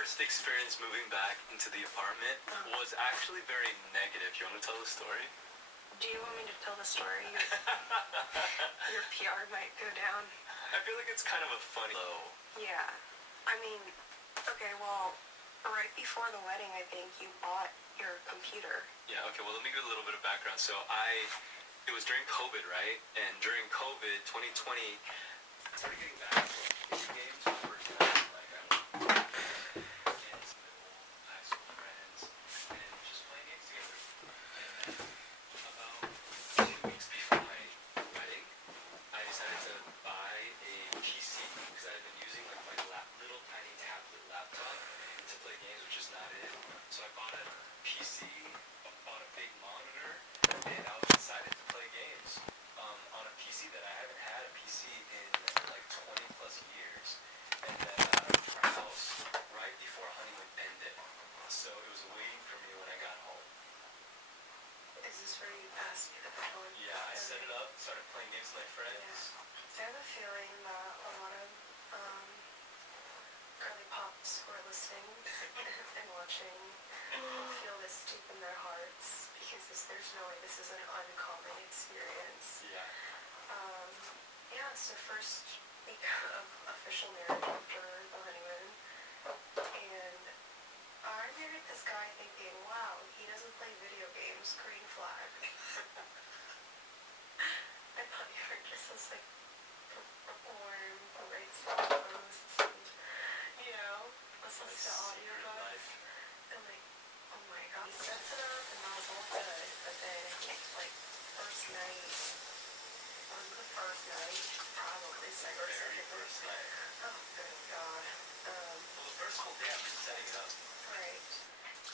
first experience moving back into the apartment was actually very negative. You want to tell the story? Do you want me to tell the story? Your PR might go down. I feel like it's kind of a funny low. Yeah. I mean, okay, well, right before the wedding, I think you bought your computer. Yeah, okay, well, let me give a little bit of background. So it was during COVID, right? And during COVID, 2020, I started getting back to video games for the first time. Like, I was and some old high school friends and just playing games together. And then about 2 weeks before my wedding, I decided to buy a PC because I had been using like my little tiny tablet laptop to play games, which is not it. So I bought a PC, bought a big monitor, and I was excited to play games on a PC that I haven't had a PC in like 20 plus years. And then our house right before honeymoon ended, so it was waiting for me when I got home. Is this where you passed me the phone? Yeah, I set it up, started playing games with my friends. Yeah. I have a feeling that a lot of girly pops who are listening and watching feel this deep in their hearts because there's no way this is an uncommon experience. Yeah. Yeah, so first week of official marriage after the honeymoon, and I married this guy thinking, wow, he doesn't play video games, green flag. I thought you were just this like warm, great posts, and listens to audiobooks, and like, oh my god, he sets it up and that was all good, but then like first night, probably second or second First night. Oh good god. Well, the first whole day after setting it up. Right.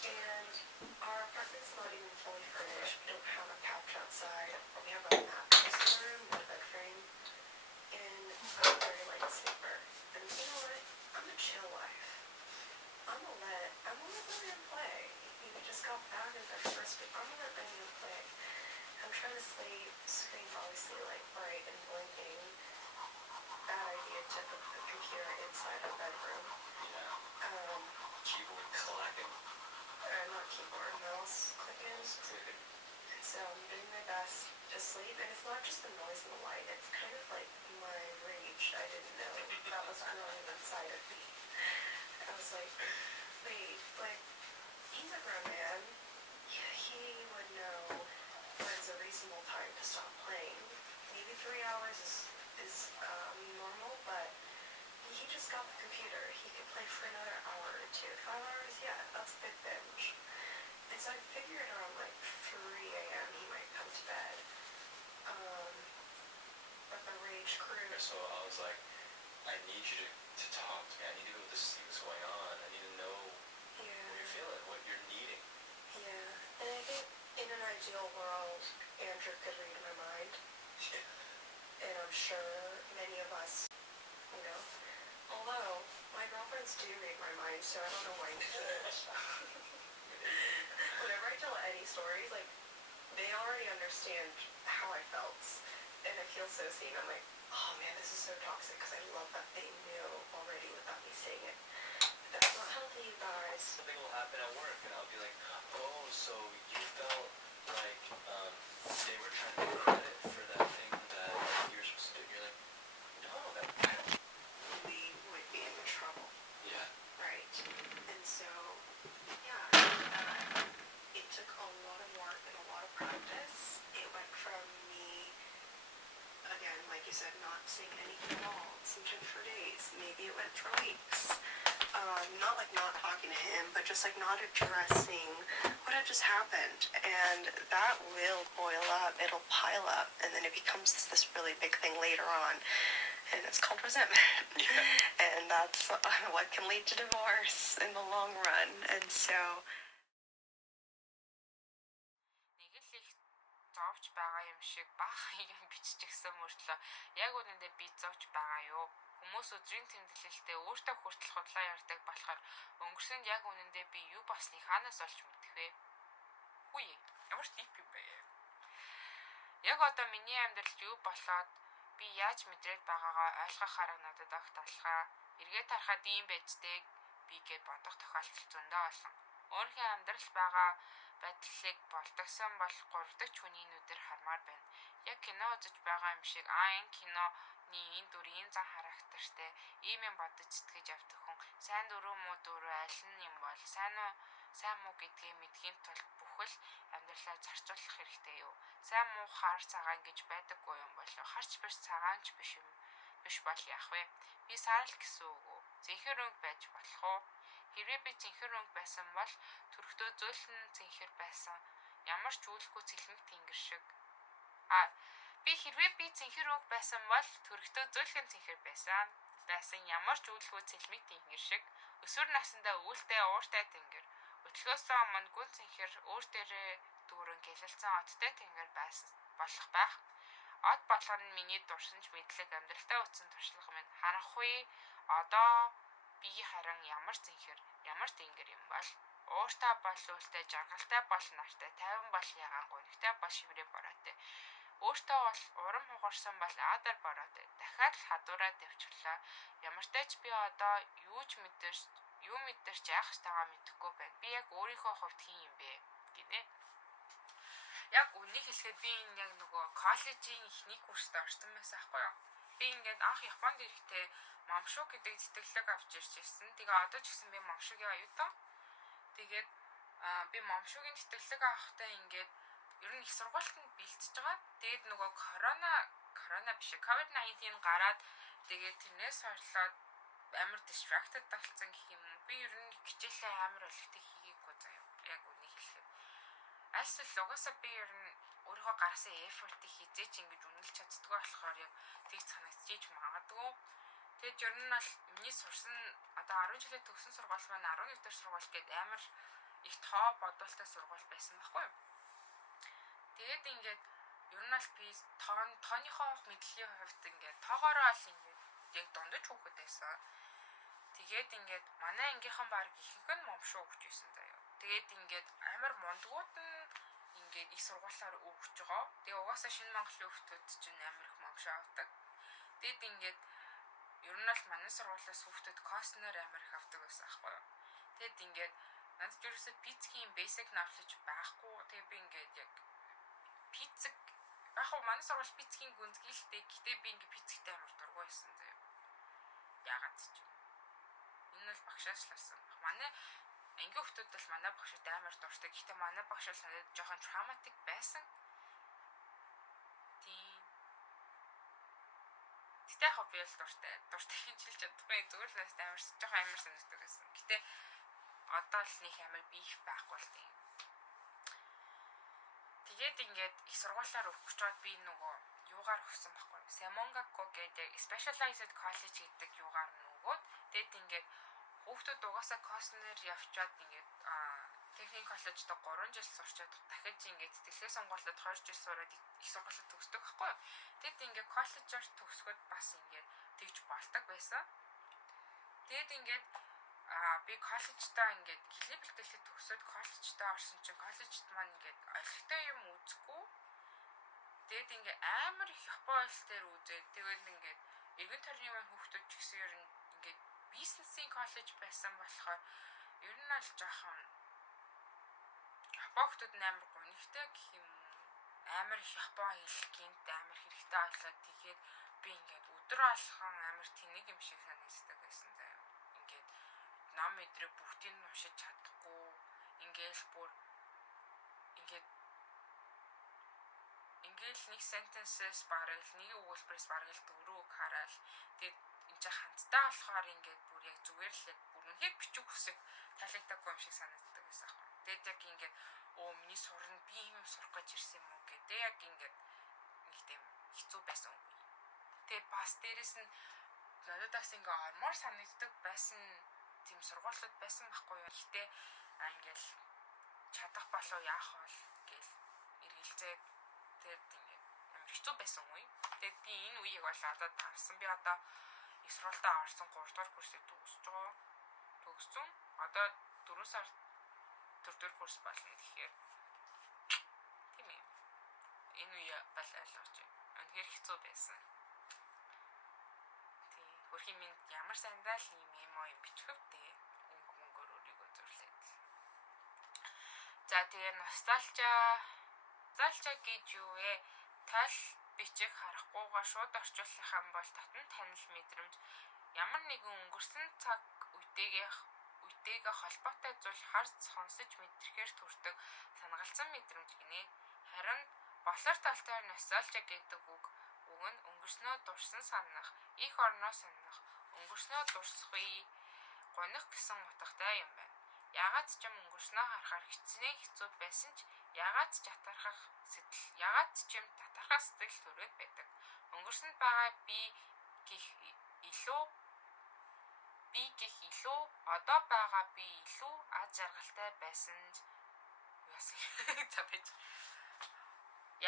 And our apartment's not even fully furnished. We don't have a couch outside. We have a mattress in the room with a bed frame. And I'm a very light sleeper. And you know what? I'm a chill wife. I'm gonna let Lillian play. You just got back in the first week. I'm gonna let Lillian play. I'm trying to sleep. Screen's obviously like bright and blinking. Bad idea to put the computer inside a bedroom. Yeah. Keyboard clacking. Not keyboard, mouse clicking. And so I'm doing my best to sleep, and it's not just the noise and the light, it's kind of like my rage I didn't know that was growing inside of me. I was like, wait, like, he's a grown man. He would know when's a reasonable time to stop playing. Maybe 3 hours is normal, but he just got the computer. He could play for another hour or two. 5 hours, yeah, that's a big binge. And so I figured around like 3 a.m. he might come to bed. But the rage grew. So I was like, I need you to talk to me. I need to be able to see what's going on. I need to know what you're feeling, what you're needing. Yeah. And I think in an ideal world, Andrew could read my mind. Yeah. And I'm sure many of us, although my girlfriends do read my mind, so I don't know why you can't. Whenever I tell Eddie stories, like, they already understand how I felt, and I feel so seen. I'm like, oh man, this is so toxic, because I love that they knew already without me saying it. But that's not healthy, you guys. Something will happen at work, and I'll be like, oh, so you felt like they were trying to get credit for that thing that you're supposed to do. You're like, no, that we would be in trouble. Yeah. Right. And so, yeah, it took a lot of work and a lot of practice. It went from me, again, like you said, not saying anything at all, sometimes for days. Maybe it went for weeks. Not like not talking to him, but just like not addressing what had just happened. And that will boil up, it'll pile up, and then it becomes this really big thing later on. And it's called resentment. Yeah. And that's what can lead to divorce in the long run. And so нэг л их зовж байгаа юм шиг баахан юм биччихсэн мөртлөө яг үнэндээ би зовж байгаа юу? Хүмүүс өдрийн тэмдэглэлтэй өөртөө хүртэл худлаа ярьдаг болохоор өнгөрсөнд яг үнэндээ би юу болсныг хаанаас олж мэдэх вэ? Үгүй ямар тип юм бэ? Яг одоо миний амьдралд юу болоод би яаж мэдрээд байгаагаа ойлгохаараа надад огт алхаа. Эргээд харахад ийм байж дээ би гэж бодох тохиолдол зөндөө олон. Өөрийнхөө амьдрал байгаа байдлыг болдогсон бол 3 дахь хүний нүдээр хармаар байна. Яг кино үзэж байгаа юм шиг энэ киноны энэ дүр ийм зан характертай ийм юм бодож сэтгэж явдаг хүн сайн дөрөв муу дөрөв аль нь юм бол сайн муу гэдгийг мэдхийн тулд бүхэл амьдралаа зарцуулах хэрэгтэй юу? Сайн муу хар цагаан гэж байдаггүй юм болов. Харч биш цагаанч биш бол яах вэ? Би саарл гэсэн үг үү? Зинхэр өнгө байж болох уу? Хэрвээ би зинхэр өнгө байсан бол төрхтөө зөөлөн зинхэр байсан. Ямар ч үүлэхгүй цэлмэг тэнгэр шиг. Би хэрвээ би зинхэр өнгө байсан бол төрхтөө зөөлхөн зинхэр байсан. Ямар ч үүлэхгүй цэлмэг тэнгэр шиг. Өсвөр насндаа үүлтэй ууртай тэнгэр. Өтлгөөсөө өмнө гүн зинхэр өөр дээрээ дүүрэн гэлэлцэн одтой тэнгэр байсан болох байх. Од болгоно нь миний дурсамж мэдлэг амьдралтай утсан туршлага минь харахгүй одоо би харин ямар зинхэр ямар тэнгэр юм бол ууртай бол үүлтэй жаргалтай бол нартай 50 бол ягаан гонигтай бол шиврээ бороотой өөртөө бол урам хугарсан бол аадар бороотой дахиад л хадуураа дэвчлээ ямартай ч би одоо юу мэдэрч яах ёстойгоо мэдэхгүй байна би яг өөрийнхөө хувьд хин юм бэ гинэ. Яг үнийг хэлэхэд би энэ яг нөгөө коллежийн ихний курст орсон байсан аахгүй юу. Би ингээд анх Японд ирэхдээ Момшуу гэдэг тэтгэлэг авч ирж ирсэн. Тэгээ одоо ч гэсэн би Момшуугийн аюутан. Тэгээд би Момшуугийн тэтгэлэг авахдаа ингээд ер нь их сургуультанд бэлтэж байгаа. Тэгээд нөгөө корона биш COVID-19 гараад тэгээд тэрнээс хорлоод амар distracted болсон гэх юм. Би ер нь хичээлээ амар өлегтэй хийгээгүй заяа. Яг үнийг хэлэхэд Альсвал угаасаа би ер нь өөрийнхөө гаргасан effort-ийг хизээч ингэж үнэлж чаддгүй болохоор яг тэг санагдчихэж магадгүй. Тэгээд ер нь бол миний сурсан одоо 10 жилээ төгсөн сургууль маань 11 дахь сургууль гээд амар их тоо бодволтой сургууль байсан байхгүй юу. Тэгээд ингээд ер нь бол би тооныхоо мэдлийн хувьд ингээд тоогоороо л ингээд яг дундаж хөөхөд байсан. Тэгээд ингээд манай ангийнхан баг ихэнх нь Момшуу өгч байсан заяа. Тэгээд ингээд амар мундгууд нь ингээд их сургуулиар өгч байгаа. Тэгээ угаасаа шинэ Монголын хүүхдүүд чинь амар их Момшоо авдаг. Тэгэд ингээд ер нь бол манай сургуулиас хүүхдүүд Costner амар их авдаг байсан аахгүй юу. Тэгэд ингээд надад ерөөсөө пиццгийн basic knowledge байхгүй. Тэгээ би ингээд яг пиццэг яг манай сургууль пиццгийн гүнзгийлтэй. Гэтэ би ингээд пиццэгтэй амар дургүй байсан заяа. Яагаад ч юм. Энэ бол багшаас л авсан. Манай ангийн хүмүүс бол манай багшд амар дуртай. Гэхдээ манай багш бол надад жоохон traumatic байсан. Тийм. Гэтэ яг би л дуртай хинжилж чадахгүй. Зүгээр л надад амар жоохон амар санагддаг байсан. Гэтэ одоо л нэг амар биих байхгүй л тийм. Тэгээд ингээд их сургуулиар өгч чад би нөгөө юугаар өгсөн байхгүй. Semongaku гэдэг specialized college гэдэг юугаар нөгөөд тэгэд ингээд хүүхдүүд угаасаа Costner явчаад ингээд техник коллежид 3 жил сурчаад дахиж ингээд тэтгэлгээ сонгуулаад 2 жил сураад их сургуулиуд төгсдөг байхгүй. Тэгэд ингээд коллежоор төгсгöd бас ингээд тэгж болдог байсан. Тэгэд ингээд би коллежтаа ингээд хэлний бэлтгэлээ төгсөөд коллежтаа орсон чинь коллежт маань ингээд ойлгохтой юм үзэхгүй. Тэгэд ингээд амар их Япон хэл дээр үзээд тэгээд ингээд эргэн тойрны маань хүүхдүүд ч гэсэн ер нь ингээд бизнесийн коллеж байсан болохоор ер нь аль жоохон Япон хүүхдүүд амар гонигтай гэх юм амар их Япон хэл гинт амар хэрэгтэй болоод тэгээд би ингээд өдөр алхан амар тэнэг юм шиг санагддаг байсан заяа. Ингээд ном мэдрэг бүгдийг нь уншиж чадахгүй ингээл бүр ингээд нэг sentences бараг нэг өгүүлбэрээс бараг л 4 үг хараал тэгээд энэ ч хандтай болохоор ингээд бүр яг зүгээр л яг бүр үнэхээр бичих хүсэг таалагддаггүй юм шиг санагддаг байсан аахгүй. Тэгээд яг ингээд миний сурна би юм сурах гэж ирсэн юм уу гэдэг яг ингээд нэг тийм хэцүү байсан үг. Тэгээд бас дээрэс нь надад бас ингээд ормоор санагддаг байсан тийм сургуулиуд байсан байхгүй юу. Гэхдээ ингээд чадах болов яах вэ гэл эргэлзээд тэгээд ингээд амар хэцүү байсан үе. Тэгээд би энэ үеийг бол одоо тавсан. Би одоо их сургуультаа орсон 3 дугаар курсыг төгссөн. Одоо 4 сар 4 дугаар курс болно гэхээр тийм ээ. Энэ үе бол ойлгож байна. Үнэхээр хэцүү байсан. Тийм. Хөрхийн минь ямар сандал юм бичихвдээ. За тэгээ ностальжа гэж юу вэ? Тал бичих харахгүйгээр шууд орчуулах юм бол татан танил мэдрэмж ямар нэгэн өнгөрсөн цаг үетэйгээ холбоотой зүйл харж сонсож мэдрэхээр төрдөг санагалцсан мэдрэмж гинэ. Харин болор талтай ностальжа гэдэг үг нь өнгөрснөө дурсан санах, их орноо санах, өнгөрснөө дурсахыг гонох гэсэн утгатай юм байна. Ягаад ч юм өнгөрснөө харахаар хичнээн хэцүү байсан ч ягаад ч татархах сэтгэл төрөөд байдаг. Өнгөрсөнд байгаа би гих илүү одоо байгаа би илүү аз жаргалтай байсан ч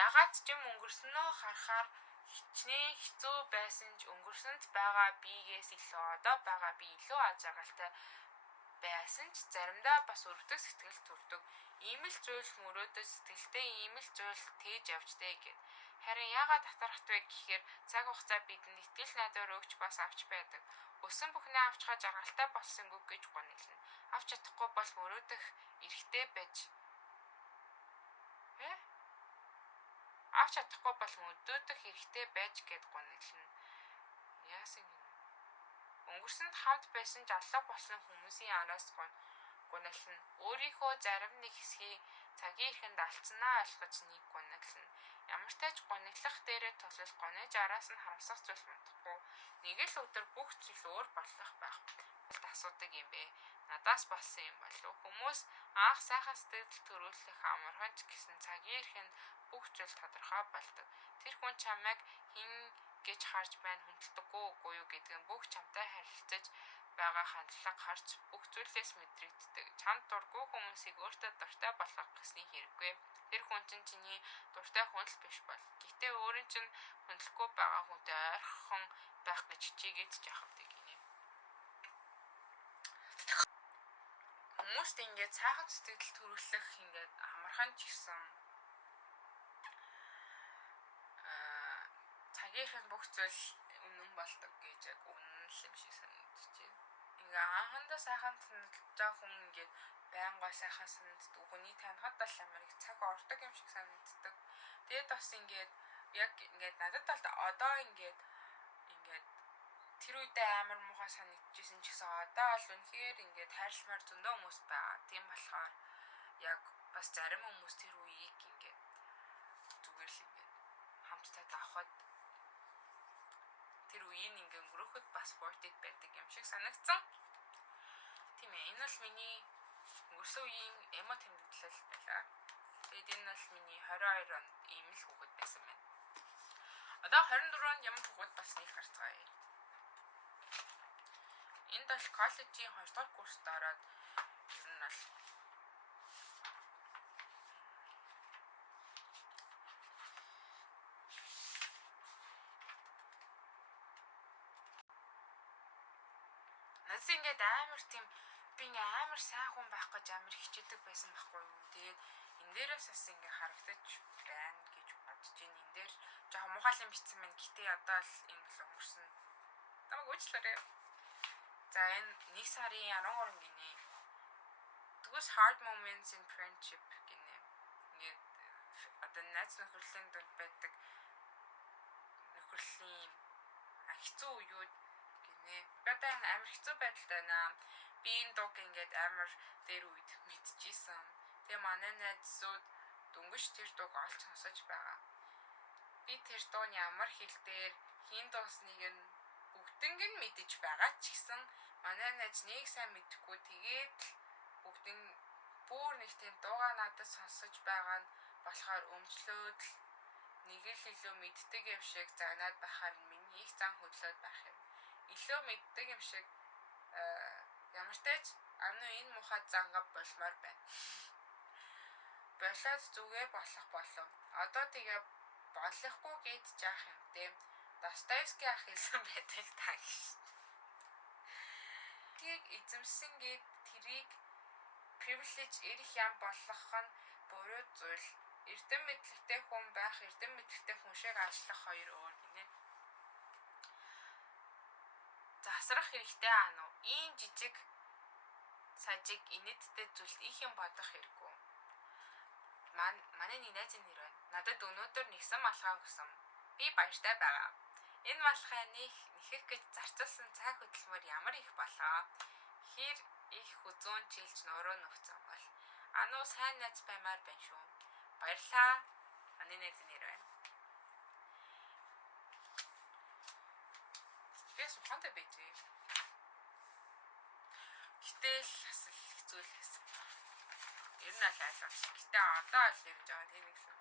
ягаад ч юм өнгөрснөө харахаар хичнээн хэцүү байсан ч өнгөрсөнд байгаа бигээс илүү одоо байгаа би илүү аз жаргалтай байсан ч заримдаа бас өрөвдөг сэтгэл төрдөг. Ийм л зүйл мөрөөдөж сэтгэлдээ ийм л зүйл тээж явжтэй гэв. Харин яагаад татархдаг вэ гэхээр цаг хугацаа бидэнд итгэл найдвар өгч бас авч байдаг. Өсөн бүхнээ авчгаа жаргалтай болсонгүй гэж гонилно. Авч чадахгүй бол мөрөөдөх эрхтэй байж гэд гонилно. Яасан юм? Өнгөрсөнд хамт байсан ч алга болсон хүмүүсийн араас гонилно. Өөрийнхөө зарим нэг хэсгийг цагийн эрхэнд алдсанаа ойлгож нэг гонилно. Ямар ч тач гониглах дээрээ тулал гониж араас нь харамсах зүйл мандахгүй. Нэг л өдөр бүх зүйл өөр болох байх болт асуудаг юм бэ. Надаас болсон юм болов. Хүмүүс анх сайхан сэтгэл төрүүлэх амархан ч гэсэн цагийн эрхэнд бүх зүйл тодорхой болдог. Тэр хүн чамайг хин гэж харж байна хүндэлдэггүй үгүй юу гэдэг нь бүх чамтай харилцаж байгаа хандлага харж бүх зүйлээс мэдрэгддэг. Чамд дургүй хүмүүсийг өөртөө дуртай болгох гэсний хэрэггүй. Тэр хүн чинь чиний дуртай хүн л биш бол. Гэтэ өөрийн чинь хүндлэхгүй байгаа хүнтэй ойрхон байх гэж чигээд жахавдаг гинэ. Хүмүүст ингээд сайхан сэтгэл төрүүлэх ингээд амархан ч гэсэн цагийн эрхэнд бүх зүйл үнэн болдог гэж яг үнэн л юм шиг санагдчихэв. Ингээ анхандаа сайхан санагдаж хүн ингээд байнга сайхан санагддаг. Хүний танихад л амар их цаг ордог юм шиг санагддаг. Тэгээд бас ингээд яг ингээд надад бол одоо ингээд тэр үедээ амар муухай санагдчихсэн ч гэсэн одоо бол үнэхээр ингээд хайрламар зөндөө хүмүүс байгаа. Тийм болохоор яг бас зарим хүмүүс тэр үеийг ингээд зүгээр л ингээд хамтдаа давхад тэр үеийг ингээд өнгөрөхөд бас worth it байдаг юм шиг санагдсан. Тийм ээ, энэ бол миний өнгөрсөн үеийн эмо тэмдэглэл байлаа. Тэгээд энэ бол миний 22 онд ийм л хүүхэд байсан байна. Одоо 24 онд ямар хүүхэд болсныг харцгаая. Энд бол коллежийн 2 дахь курст ороод ер нь бол ингээд амар тийм би ингээ амар сайн хүн байх гэж амар хичээдэг байсан байхгүй юу. Тэгээд энэ дээрээс бас ингээ харагдаж байна гэж бодож байна. Энэ дээр жоохон муухай юм бичсэн байна. Гэтэ одоо л энэ л өнгөрсөн. Намайг уучлаарай. За энэ 1 сарын 13 гинэ. Those hard moments in friendship гинэ. Ингээд одоо найз нөхөрлийн дунд байдаг нөхөрлийн хэцүү үеуд одоо амар хэцүү байдалтай байна. Би энэ дуг ингээд амар дээр үед мэдчихсэн. Тэгээ манай найзууд дөнгөж тэр дуг олж сонсож байгаа. Би тэр дууны ямар хэлээр хийн дуусныг нь бүгднийг нь мэдэж байгаа ч гэсэн манай найз нэг сайн мэдэхгүй тэгээд бүгдийн бүр нэг тийм дуугаа надад сонсож байгаа нь болохоор өмчлөөд нэг л илүү мэддэг юм шиг загнаад байхаар миний их зан хөдлөөд байх юм. Илүү мэддэг юм шиг ямар ч тач энэ мухад зангав болмоор байна. Болоод зүгээр болох болов. Одоо тэгээ болохгүй гэж яах юм те. Достоевский ах хэлсэн байдаг таа гэж. Тийг эзэмсэн гэд тэрийг privilege эрх ям болгох нь буруу зүйл. Эрдэм мэдлэгтэй хүн байх, эрдэм мэдлэгтэй хүн шиг ажиллах хоёр өөр гинэ. Засрах хэрэгтэй аа нү. Ийм жижиг сажиг инээдтэй зүйлд их юм бодох хэрэггүй. Манай нэг найзын нэр байна. Надад өнөөдөр нэгсэн малгай өгсөн. Би баяртай байгаа. Энэ малгай нэхэх гэж зарцуулсан цаг хөдөлмөр ямар их болоо. Хэр их хүзүүн чилж нуруу нөхцөн бол. Ануу сайн найз баймаар байна шүү. Баярлаа. Манай найзын нэр байна. Тэс ухаантай байжээ. Гэтэл бас л хэцүү л гэсэн. Ер нь аль болсон. Гэтэ одоо л юм жаа тийм гэсэн.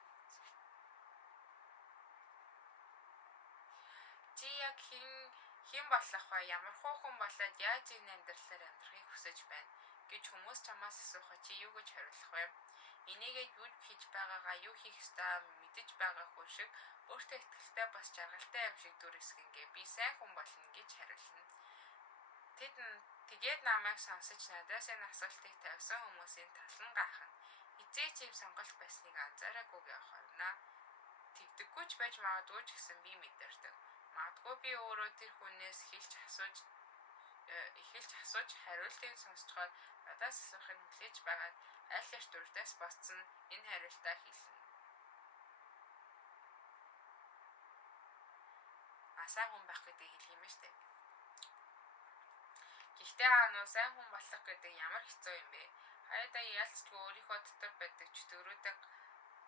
Чи яг хэн болох вэ? Ямар хуучин болоод яаж энэ амьдралаар амьдрахыг хүсэж байна гэж хүмүүс чамаас асуухад чи юу гэж хариулах вэ? Энийгээ юу хийж байгаагаа юу хийх ёстой мэдэж байгаа хүн шиг өөртөө ихтэй бас жаргалтай юм шиг дүрсгэнгээ би сайн хүн болно гэж хариулна. Тэгээд намайг сонсож надаас энэ асуултыг тавьсан хүмүүсийн талан гахна. Хизээч юм сонголт байсныг анзаараагүй явах орно. Тэгдэггүй ч байж магадгүй ч гэсэн би мэдэрдэг. Магадгүй би өөрөө тэр хүнээс эхэлж асууж хариултыг сонсцоход надаас асуухыг хүлээж байгаад аль эрт урдаас босцсон энэ хариултаа хэлнэ. Сайн хүн байх гэдэг хэлэх юм шүү дээ. Гэхдээ сайн хүн болох гэдэг ямар хэцүү юм бэ? Хаяада ялцгүй өөрийнхөө дотор байдаг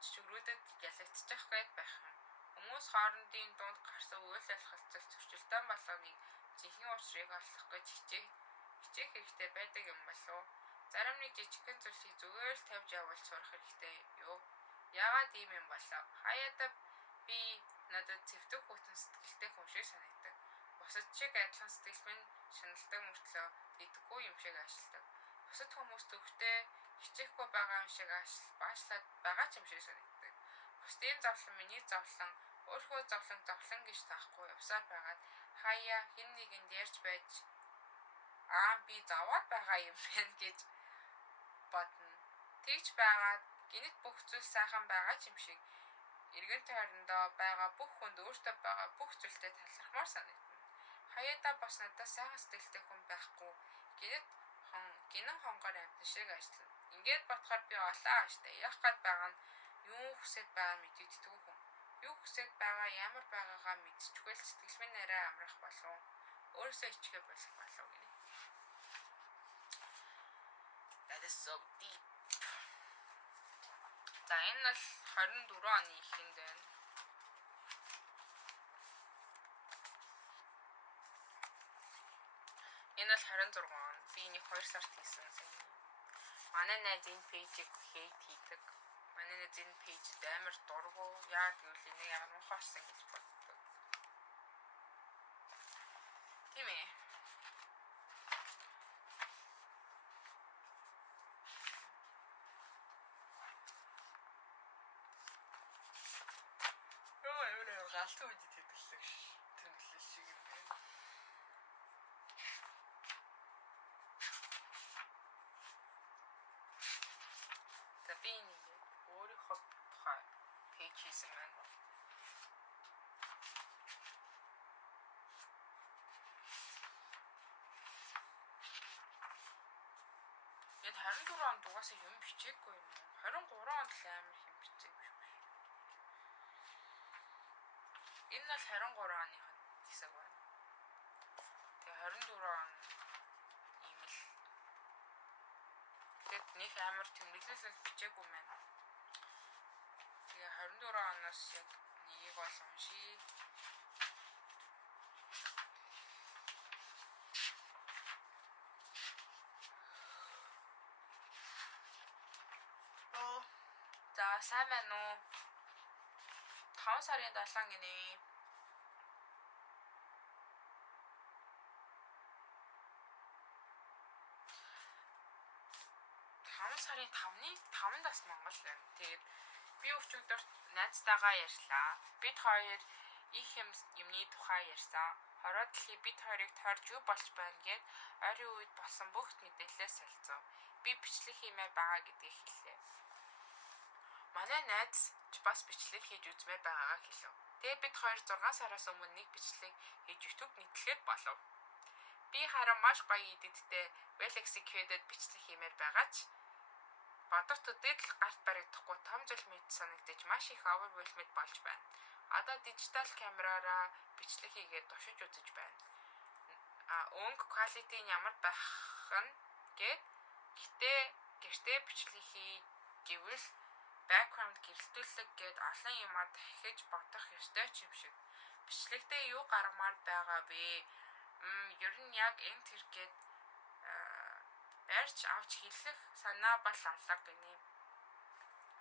чөтгөрүүдэд ялагдчих гээд байх юм. Хүмүүс хоорондын дунд гарсан үйл ялхалцал зөрчилдөөн болгоныг жинхэнэ учрыг олох гэж хичээх хэрэгтэй байдаг юм болов. Зарим нэг жижигхэн зүйлийг зүгээр л тавьж явуулж сурах хэрэгтэй юу? Яагаад ийм юм болов? Хаяада би надад цэвдэг хүйтэн сэтгэлтэй хүн шиг санагдав. Бусад шиг адилхан сэтгэл минь шаналдаг мөртлөө идэггүй юм шиг ажилладаг. Бусад хүмүүс төвхтэй хичээхгүй байгаа юм шиг баашлаад байгаа ч юм шиг санагддаг. Бусдын зовлон миний зовлон, өөрийнхөө зовлон гэж таахгүй явсаар байгаад хаяа хэн нэгэнд ярьж байж би заваад байгаа юм байна гэж бодно. Тэгж байгаад гинэт бүх зүйл сайхан байгаа ч юм шиг эргэн тойрондоо байгаа бүх хүнд өөртөө байгаа бүх зүйлтэй талархмаар санагдана. Хаяада бас надад сайхан сэтгэлтэй хүн байхгүй. Гинэн хонгоор амьтан шиг ажиллана. Ингээд бодохоор би олоо ааштай. Яах гээд байгаа нь юу хүсэж байгаа мэдэгддэг хүн. Юу хүсэж байгаа ямар байгаагаа мэдчихвэл сэтгэл минь арай амрах болов. Өөрөөсөө ичгээ болох болов гинэ. That is so deep. За энэ бол 24 оны эхэнд байна. Энэ бол 26 он. Би нэг 2 сард хийсэн сайн. Манай найзын пэйжийг хейт хийдэг. Манай найзын пэйжд амар дургу. Яа гэвэл энэ ямар мохорсон гэж боддог. Тийм ээ. Галт үед тэтгэлэг тэмдэглэл шиг юм байна. Би өөрийнхөө тухай пэйж хийсэн байна. Яг 24 онд угаасаа юм бичээгүй юм. 23 онд л амар юм бичээгүй юм шиг. Энэ бол 23 оныхон хэсэг байна. Тэгээ 24 он ийм л. Тэгэд нэг амар тэмдэглэл бичээгүй байна. Тэгээ 24 оноос яг нэг бол уншия. За сайн байна уу? 5 сарын 7 гинэ. Сарын 5-нд бас Монгол байна. Тэгээд би өчигдөр найзтайгаа ярьлаа. Бид хоёр их юмны тухай ярьсан. Хороод дэлхий бид хоёрыг тойрж юу болж байна гэд ойрын үед болсон бүх мэдээлэлээ солилцов. Би бичлэг хиймээр байгаа гэдгийг хэллээ. Манай найз ч бас бичлэг хийж үзмээр байгаагаа хэлв. Тэгээд бид хоёр 6 сараас өмнө нэг бичлэг хийж YouTube нийтлэхэд болов. Би харин маш гоё идэдтэй well executed бичлэг хиймээр байгаа ч бодогддод л гарт баригдахгүй том зүйл мэт санагдаж маш их overwhelmed болж байна. Одоо дижитал камераараа бичлэг хийгээд туршиж үзэж байна. Өнгө quality нь ямар байх нь гэтээ гэртээ бичлэг хий гэвэл background гэрэлтүүлэг гээд олон юмаа дахиж бодох ёстой ч юм шиг. Бичлэгтээ юу гаргамаар байгаа вэ? Ер нь яг энэ төр гээд барьж авч хэлэх санаа бол алга гинэ.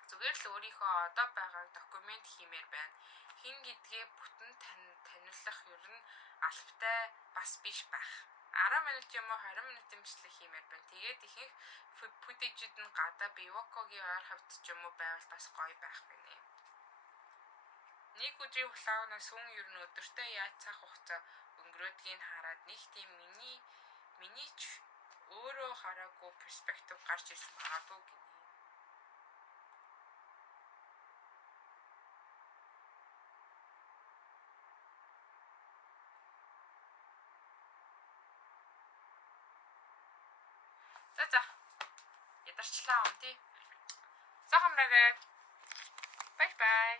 Зүгээр л өөрийнхөө одоо байгааг документ хиймээр байна. Хин гэдгээ бүтэн таниулах ер нь албатай бас биш байх. 10 минут юм уу 20 минутын бичлэг хиймээр байна. Тэгээд ихэнх footage-д нь гадаа Bivoko-гийн ойр хавьд ч юм уу байвал бас гоё байх гинэ. Нэг өдрийн влогоноос хүн ер нь өдөртөө яаж цаг хугацаа өнгөрөөдгийг хараад нэг тийм миний ч өөрөө хараагүй перспектив гарч ирж магадгүй гинэ. За. Ядарчлаа юм тий. За хамраарай. Bye bye.